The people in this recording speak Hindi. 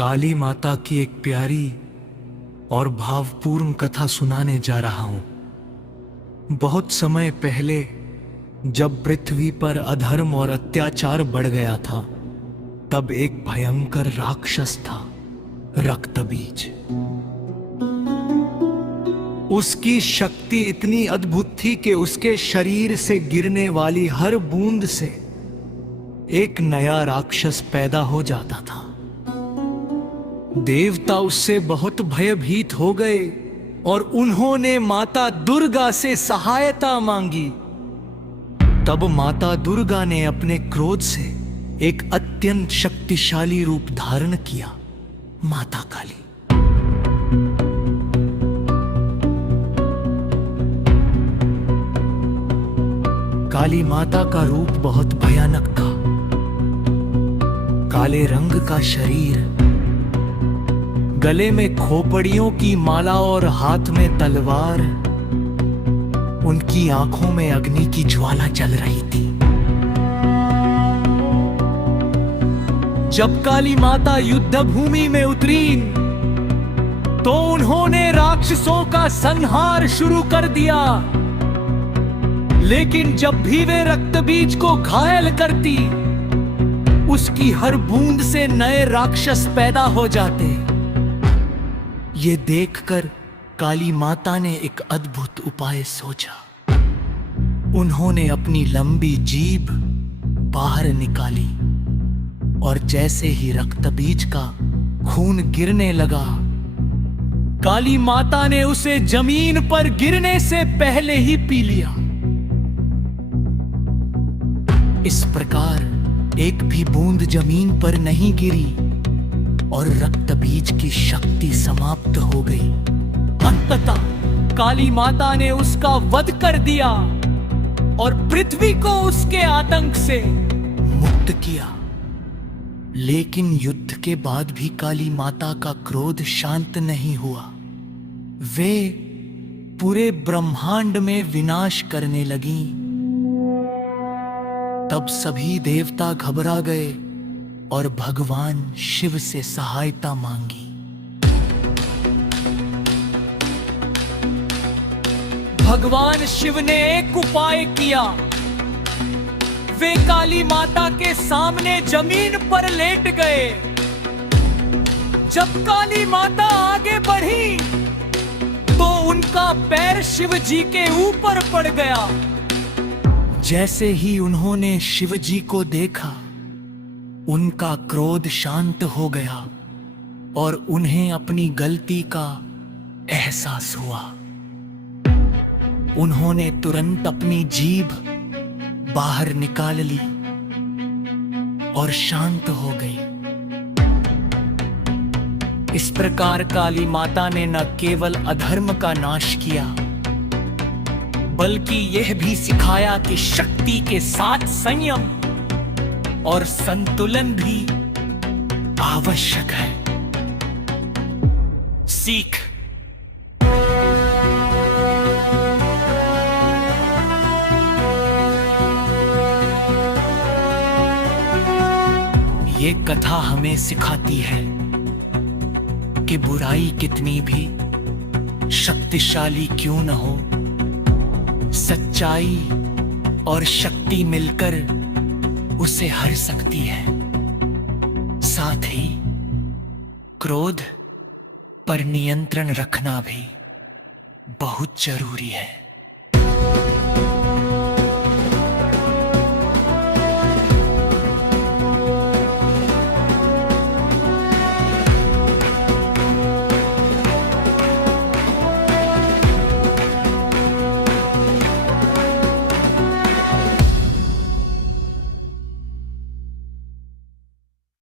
काली माता की एक प्यारी और भावपूर्ण कथा सुनाने जा रहा हूं। बहुत समय पहले जब पृथ्वी पर अधर्म और अत्याचार बढ़ गया था, तब एक भयंकर राक्षस था, रक्तबीज। उसकी शक्ति इतनी अद्भुत थी कि उसके शरीर से गिरने वाली हर बूंद से एक नया राक्षस पैदा हो जाता था। देवता उससे बहुत भयभीत हो गए और उन्होंने माता दुर्गा से सहायता मांगी। तब माता दुर्गा ने अपने क्रोध से एक अत्यंत शक्तिशाली रूप धारण किया, माता काली। काली माता का रूप बहुत भयानक था। काले रंग का शरीर, गले में खोपड़ियों की माला और हाथ में तलवार। उनकी आंखों में अग्नि की ज्वाला जल रही थी। जब काली माता युद्ध भूमि में उतरी तो उन्होंने राक्षसों का संहार शुरू कर दिया। लेकिन जब भी वे रक्तबीज को घायल करती, उसकी हर बूंद से नए राक्षस पैदा हो जाते। ये देखकर काली माता ने एक अद्भुत उपाय सोचा। उन्होंने अपनी लंबी जीभ बाहर निकाली और जैसे ही रक्तबीज का खून गिरने लगा, काली माता ने उसे जमीन पर गिरने से पहले ही पी लिया। इस प्रकार एक भी बूंद जमीन पर नहीं गिरी और रक्तबीज की शक्ति समाप्त हो गई। अंततः काली माता ने उसका वध कर दिया और पृथ्वी को उसके आतंक से मुक्त किया। लेकिन युद्ध के बाद भी काली माता का क्रोध शांत नहीं हुआ। वे पूरे ब्रह्मांड में विनाश करने लगीं। तब सभी देवता घबरा गए और भगवान शिव से सहायता मांगी। भगवान शिव ने एक उपाय किया। वे काली माता के सामने जमीन पर लेट गए। जब काली माता आगे बढ़ी तो उनका पैर शिव जी के ऊपर पड़ गया। जैसे ही उन्होंने शिव जी को देखा, उनका क्रोध शांत हो गया और उन्हें अपनी गलती का एहसास हुआ। उन्होंने तुरंत अपनी जीभ बाहर निकाल ली और शांत हो गई। इस प्रकार काली माता ने न केवल अधर्म का नाश किया, बल्कि यह भी सिखाया कि शक्ति के साथ संयम और संतुलन भी आवश्यक है। सीख। ये कथा हमें सिखाती है कि बुराई कितनी भी शक्तिशाली क्यों न हो, सच्चाई और शक्ति मिलकर उसे हर सकती है। साथ ही क्रोध पर नियंत्रण रखना भी बहुत जरूरी है।